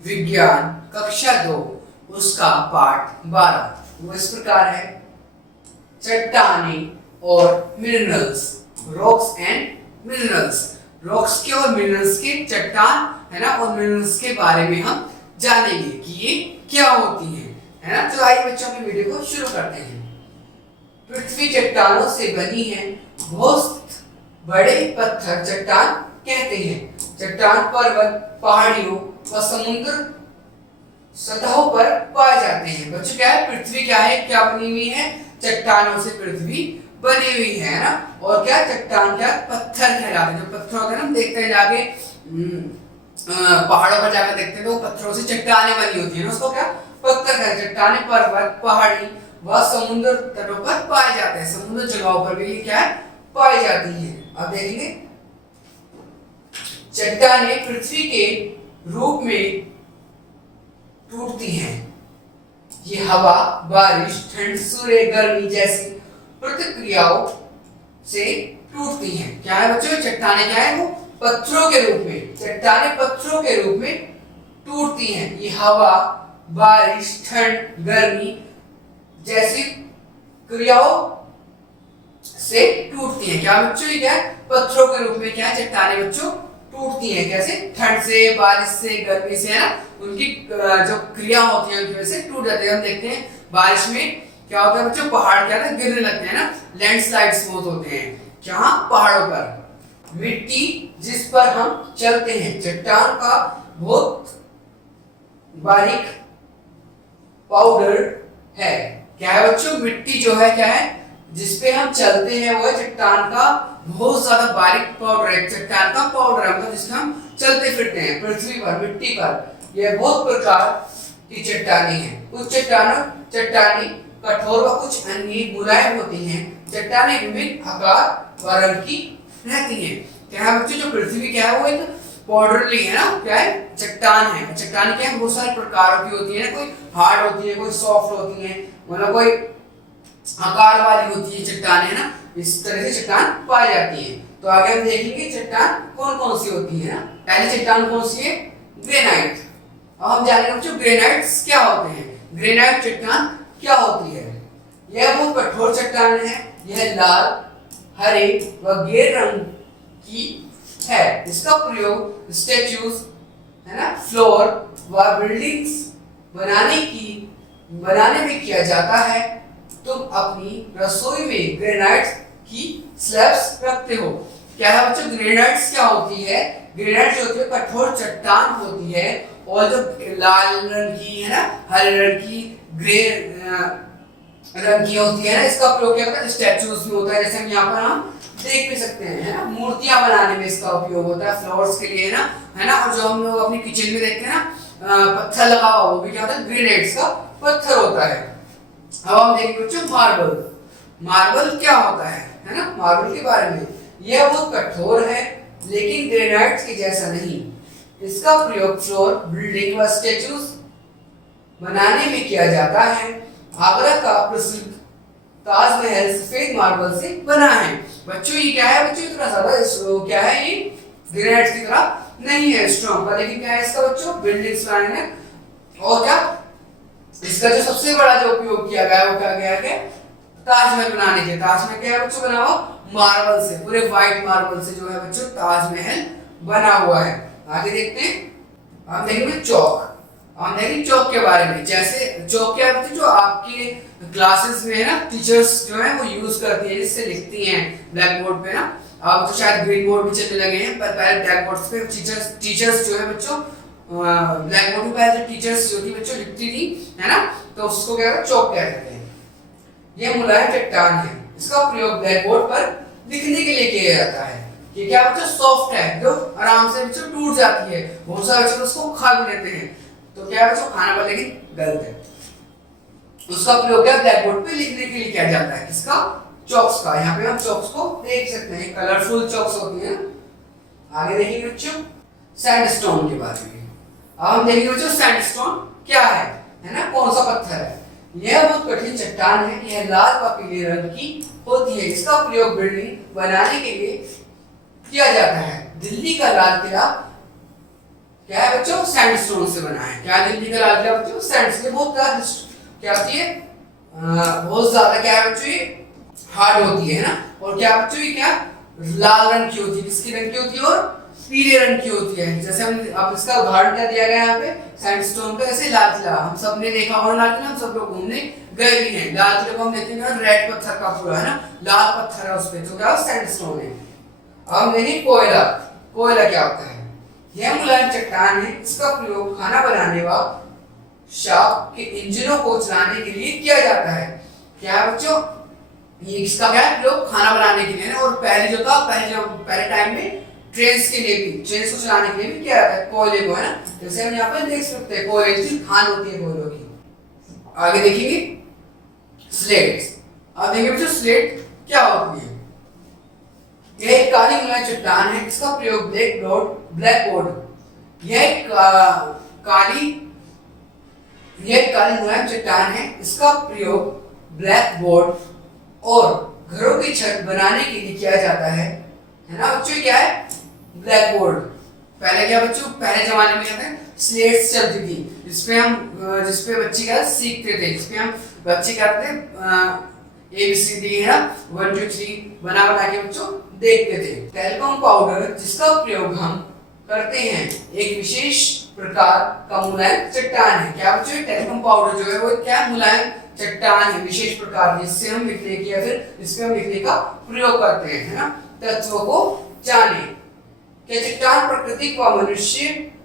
विज्ञान कक्षा 2 उसका पाठ 12 वो इस प्रकार है। चट्टाने और minerals, rocks and minerals. Rocks के और मिनरल्स के, चट्टान है ना, और मिनरल्स के बारे में हम जानेंगे कि ये क्या होती है ना। तो आइए बच्चों की वीडियो को शुरू करते हैं। पृथ्वी चट्टानों से बनी है, बहुत बड़े पत्थर चट्टान कहते हैं। चट्टान पर्वत, पहाड़ियों व समुद्र सतहों पर पाए जाते हैं। बच्चों क्या है, पृथ्वी क्या है, क्या बनी हुई है, चट्टानों से पृथ्वी बनी हुई है ना। और क्या चट्टान, क्या पत्थर कहलाते हैं। जो पत्थर होते हैं ना, हम देखते हैं जाके पहाड़ों पर जाकर देखते हैं तो पत्थरों से चट्टानें बनी होती है ना, उसको क्या पत्थर कहते हैं। चट्टानें पर्वत, पहाड़ी व समुद्र तटों पर पाए जाते हैं। समुद्र जगहों पर भी क्या है, पाई जाती है। अब देखेंगे, चट्टानें पृथ्वी के रूप में टूटती हैं। ये हवा, बारिश, ठंड, सूर्य, गर्मी जैसी प्रतिक्रियाओं से टूटती हैं। क्या है बच्चों, चट्टानें क्या है, वो पत्थरों के रूप में, चट्टानें पत्थरों के रूप में टूटती हैं। ये हवा, बारिश, ठंड, गर्मी जैसी क्रियाओं से टूटती हैं। क्या बच्चों, ये क्या है, पत्थरों के रूप में क्या है, चट्टानें बच्चों टूटती हैं। कैसे, ठंड से, बारिश से, गर्मी से, है ना, उनकी जो क्रिया होती है उनकी वजह से टूट जाते हैं। हम देखते हैं बारिश में क्या होता है बच्चों, पहाड़ क्या है, गिरने लगते हैं ना, लैंडस्लाइड्स बहुत होते हैं। जहां पहाड़ों पर मिट्टी जिस पर हम चलते हैं, चट्टान का बहुत बारीक पाउडर है। क्या है बच्चों, मिट्टी जो है क्या है, जिसपे हम चलते हैं, वो है चट्टान का बहुत ज्यादा बारीक पाउडर है। चट्टान का पाउडर है, मतलब जिसमें हम चलते फिरते हैं पृथ्वी पर, मिट्टी पर। यह बहुत प्रकार की चट्टानें हैं। कुछ चट्टानें कठोर व कुछ अन्य मुलायम होती हैं। चट्टानें विभिन्न आकार व रंग की रहती हैं। क्या है बच्चों, जो पृथ्वी क्या है, वो एक पाउडरली है ना, क्या है, चट्टान है। चट्टान क्या है, बहुत सारे प्रकारों की होती है ना, कोई हार्ड होती है, कोई सॉफ्ट होती है, मतलब कोई आकार वाली होती है चट्टान, है ना। इस तरह से चट्टान पाई जाती है। तो आगे हम देखेंगे चट्टान कौन कौन सी होती है ना। पहली चट्टान कौन सी है, ग्रेनाइट। अब हम जानेंगे बच्चों ग्रेनाइट्स क्या होते हैं। ग्रेनाइट चट्टान क्या होती है। यह बहुत कठोर चट्टान है। यह लाल, हरे व गहरे रंग की है। इसका प्रयोग स्टैच्यूज, है ना, फ्लोर व बिल्डिंग्स बनाने में किया जाता है। तुम अपनी रसोई में ग्रेनाइट की स्लैब्स रखते हो। क्या है बच्चों, ग्रेनाइट्स क्या होती है, ग्रेनाइट जो होती है कठोर चट्टान होती है, और जो लाल रंग की, है ना, हरे रंग की, ग्रे रंग की होती है ना, इसका प्रयोग क्या होता है, स्टैच्यूज में होता है। जैसे हम यहाँ पर हम देख भी सकते हैं, है ना, मूर्तियां बनाने में इसका उपयोग होता है, फ्लावर्स के लिए, है ना। और जो हम लोग अपनी किचन में देखते हैं ना, पत्थर लगा हुआ, वो भी क्या होता है, ग्रेनाइट्स का पत्थर होता है। अब हम देखेंगे बच्चों मार्बल। मार्बल क्या होता है ना, मार्बल के बारे में। यह बहुत कठोर है, लेकिन ग्रेनाइट्स के जैसा नहीं। इसका प्रयोग फ्लोर, बिल्डिंग व स्टैच्यूज बनाने में किया जाता है। आगरा का प्रसिद्ध ताजमहल सफेद मार्बल से बना है। बच्चों ये क्या है, बच्चों इतना ज्यादा क्या है, ये ग्रेनाइट्स की तरह नहीं है स्ट्रॉन्ग का, लेकिन क्या है इसका बच्चों, बिल्डिंग्स बनाने में। और क्या, इसका जो सबसे बड़ा जो उपयोग किया गया है वो क्या गया है, ताजमहल बनाने के। ताजमहल क्या है बच्चों, बना हुआ मार्बल से, पूरे व्हाइट मार्बल से जो है बच्चों ताजमहल बना हुआ है। आगे देखते हैं, हम देखेंगे चौक। हम देखेंगे चौक के बारे में। जैसे चौक क्या है बच्चों, जो आपके क्लासेस में है ना, टीचर्स जो है वो यूज करती है, जिससे लिखती हैं ब्लैक बोर्ड पे ना। अब तो शायद ग्रीन बोर्ड भी चलने लगे हैं, पर पहले ब्लैक बोर्ड्स पे टीचर्स जो है बच्चों, ब्लैक बोर्ड पे जो टीचर्स जो थी बच्चों लिखती थी, है ना, तो उसको क्या कहते हैं, चौक कहते हैं। यह मुलायम चट्टान है। इसका प्रयोग ब्लैक बोर्ड पर लिखने के लिए किया जाता है। ये क्या बच्चों, सॉफ्ट है, जो आराम से बच्चों टूट जाती है। बहुत सारे बच्चे उसको खा भी लेते हैं, तो क्या बच्चों, खाना पर, लेकिन गलत है। उसका प्रयोग क्या ब्लैक बोर्ड पे लिखने के लिए किया जाता है, किसका, चॉक्स का। यहाँ पे हम चॉक्स को देख सकते हैं, कलरफुल चॉक्स होती है। आगे देखेंगे बच्चों सैंडस्टोन के बारे में। अब हम देखेंगे बच्चों सैंडस्टोन क्या है ना, कौन सा पत्थर है। यह बहुत कठिन चट्टान है। यह लाल व पीले रंग की होती है। इसका प्रयोग बिल्डिंग बनाने के लिए किया जाता है। दिल्ली का लाल किला क्या है बच्चों, सैंडस्टोन से बना है। क्या दिल्ली का लाल किला बच्चों, सैंडस्टोन बहुत क्या होती है, बहुत ज्यादा क्या है बच्चों, ये हार्ड होती है ना। और क्या बच्चों, ये क्या लाल रंग की होती है, किसकी रंग की होती है, और पीले रंग की होती है। जैसे हम, अब इसका उदाहरण क्या दिया गया है यहाँ पे, सैंडस्टोन पे, ऐसे लाल किला हम सबने देखा होगा, लाल किला हम सब लोग घूमने गए भी हैं। लाल किले को हम देखते हैं रेड पत्थर का पूरा है ना, लाल पत्थर है उस पे, तो क्या सैंडस्टोन है। अब हम देखें कोयला। कोयला क्या होता है, यह मुलायम चट्टान है, इसका प्रयोग खाना बनाने व शाप के इंजनों को चलाने के लिए किया जाता है। क्या है बच्चों, ये इसका क्या है प्रयोग, खाना बनाने के लिए ना। और पहले जो था, पहले टाइम में ट्रेन के लिए भी, ट्रेन को चलाने के लिए भी किया जाता है कोयले को, है ना। जैसे हम यहाँ पर देख सकते हैं कोयले की खान होती है कोयलों की। आगे देखेंगे स्लेट। अब देखिए बच्चों स्लेट क्या होती है। यह एक काली मुलायम चट्टान है, इसका प्रयोग ब्लैक बोर्ड, यह काली मुलायम चट्टान है, इसका प्रयोग ब्लैक बोर्ड और घरों की छत बनाने के लिए किया जाता है ना बच्चों। क्या है ब्लैक बोर्ड। पहले क्या बच्चों, पहले जमाने में क्या था, स्लेट्स चलती थी, जिसपे बच्चे क्या सीखते थे, जिसपे हम बच्चे क्या करते ABCD है ना 1 2 3 बना के बच्चों देखते थे। टेल्कोम पाउडर, जिसका प्रयोग हम करते हैं, एक विशेष प्रकार का मुलायम चट्टान है। क्या बच्चों, टेल्कोम पाउडर जो है वो क्या मुलायम चट्टान है, विशेष प्रकार, जिससे हम लिखने की या फिर जिसपे हम लिखने का प्रयोग करते हैं, है ना। तत्वों को जाने। क्या चट्टान प्राकृतिक व मनुष्य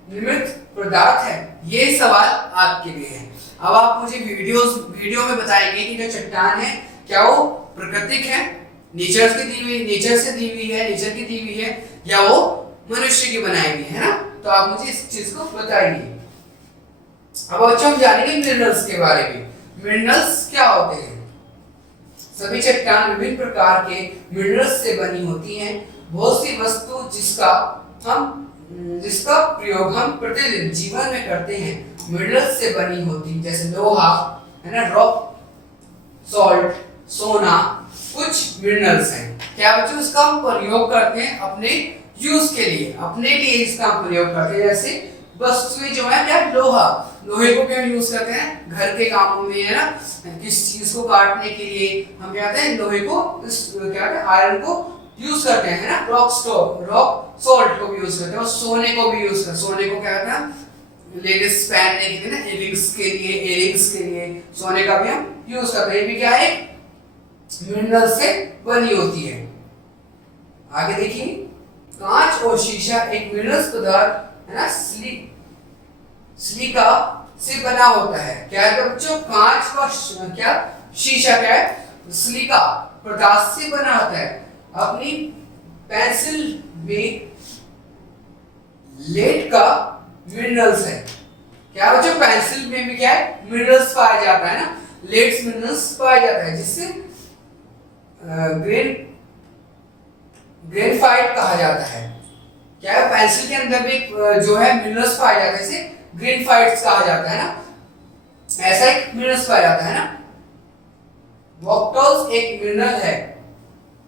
निर्मित पदार्थ है, ये सवाल आपके लिए है। अब आप मुझे वीडियो में बताएंगे कि जो चट्टान है क्या वो प्राकृतिक है, नेचर की दी हुई है, या वो मनुष्य की बनाई हुई है ना। तो आप मुझे इस चीज को बताइए। अब बच्चों हम जानेंगे मिनरल्स के बारे में। मिनरल्स क्या होते हैं। सभी चट्टान विभिन्न प्रकार के मिनरल्स से बनी होती हैं। बहुत सी वस्तु जिसका प्रयोग हम प्रतिदिन जीवन में करते हैं मिनरल्स से बनी होती, जैसे लोहा है ना, रॉक सॉल्ट, सोना, कुछ मिनरल्स हैं। क्या बच्चों, इसका हम प्रयोग करते हैं अपने यूज के लिए, अपने लिए इसका हम प्रयोग करते हैं। जैसे वस्तुएं जो है क्या, लोहे को क्या यूज करते हैं घर के कामों में, है ना। किस चीज को काटने के लिए हम क्या कहते हैं, लोहे को, क्या कहते हैं, आयरन को यूज करते हैं, है ना। रॉक सॉल्ट को भी यूज करते हैं, और सोने को भी यूज करते हैं। सोने को क्या कहते हैं, लेडीज पहनने के लिए ना, इयरिंग्स के लिए सोने का भी हम यूज करते हैं। ये भी क्या है, मिनरल से बनी होती है। आगे देखिए, कांच और शीशा एक मिनरल्स पदार्थ है ना, सिलिका से बना होता है। क्या है बच्चों, कांच व क्या शीशा क्या है, सिलिका पदार्थ से बना होता है। अपनी पेंसिल में लेड का मिनरल्स है। क्या बच्चों, पेंसिल में भी क्या है, मिनरल्स पाया जाता है ना, लेड्स मिनरल्स पाया जाता है, जिससे ग्रेफाइट कहा जाता है। क्या है, पेंसिल के अंदर भी जो है मिनरल्स पाया जाता है, इसे ग्रेफाइट्स कहा जाता है ना, ऐसा एक मिनरल्स पाया जाता है ना। वोक्टोल्स एक मिनरल है।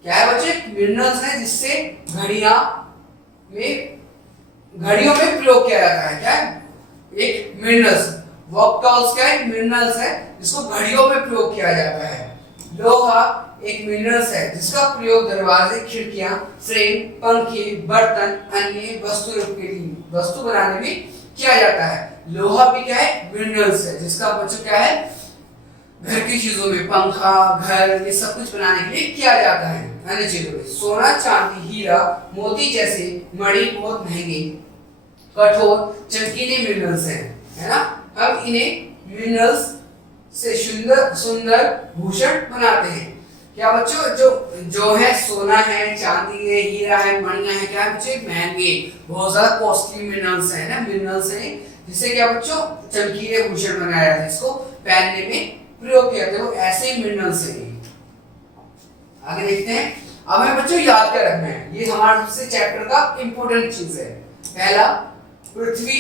क्या है बच्चों, एक मिनरल्स है जिससे घड़ियों में प्रयोग किया जाता है। क्या है, एक मिनरल्स, वोक्टोल्स क्या है, मिनरल्स है जिसको घड़ियों में प्रयोग किया जाता है। लोहा एक मिनरल्स है जिसका प्रयोग दरवाजे, खिड़कियां, फ्रेम, पंखे, बर्तन, अन्य वस्तु बनाने में किया जाता है। लोहा भी क्या है, मिनरल्स है जिसका बच्चों क्या है, घर की चीजों में, पंखा, घर, ये सब कुछ बनाने के लिए किया जाता है, अन्य चीजों में। सोना, चांदी, हीरा, मोती जैसे मणि बहुत महंगे, कठोर, चमकीले मिनरल्स हैं, है ना। हम इन्हें मिनरल्स से सुंदर भूषण बनाते हैं। क्या बच्चों, जो है सोना है, चांदी है, हीरा है, मणियां है, क्या बच्चों, महंगे, बहुत ज्यादा कॉस्टली मिनरल्स है ना, मिनरल्स है जिससे क्या बच्चों चमकीले भूषण बनाया जाता है, इसको पहनने में प्रयोग किया जाता है, वो ऐसे मिनरल्स है। आगे देखते हैं। अब हमें बच्चों याद क्या रखना है, ये हमारे सबसे चैप्टर का इंपॉर्टेंट चीज है। पहला, पृथ्वी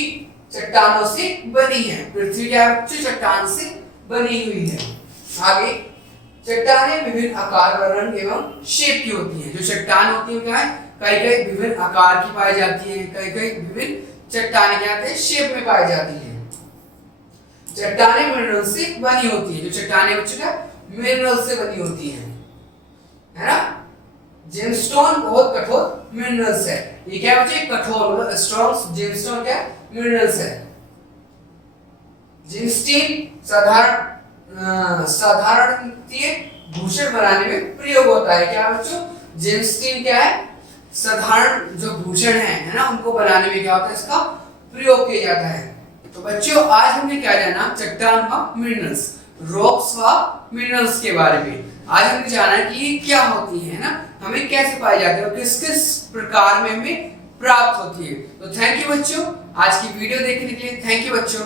चट्टानों से बनी है। पृथ्वी क्या है बच्चों, चट्टान से बनी हुई है। आगे, चट्टानें विभिन्न आकार, रंग एवं शेप की होती हैं। जो चट्टान होती है क्या है, कई विभिन्न आकार की पाई जाती है, कई विभिन्न चट्टानें क्या होती है, शेप में पाई जाती है। चट्टानें मिनरल से बनी होती है, जो चट्टानें बच्चों क्या मिनरल से बनी होती है ना। जेमस्टोन बहुत कठोर मिनरल्स है। ये क्या बच्चे कठोर मतलब स्ट्रॉन्ग जेमस्टोन क्या मिनरल्स है। जेमस्टीन साधारणतः भूषण बनाने में प्रयोग होता है। क्या बच्चों जेमस्टीन क्या है, साधारण जो भूषण है ना, उनको बनाने में क्या होता है, इसका प्रयोग किया जाता है। तो बच्चों आज हमने क्या जाना, चट्टान व मिनरल्स, रॉक्स व मिनरल्स के बारे में। आज हमने जाना कि ये क्या होती है ना, हमें कैसे पाई जाती है और किस किस प्रकार में हमें प्राप्त होती है। तो थैंक यू बच्चों, आज की वीडियो देखने के लिए थैंक यू बच्चों।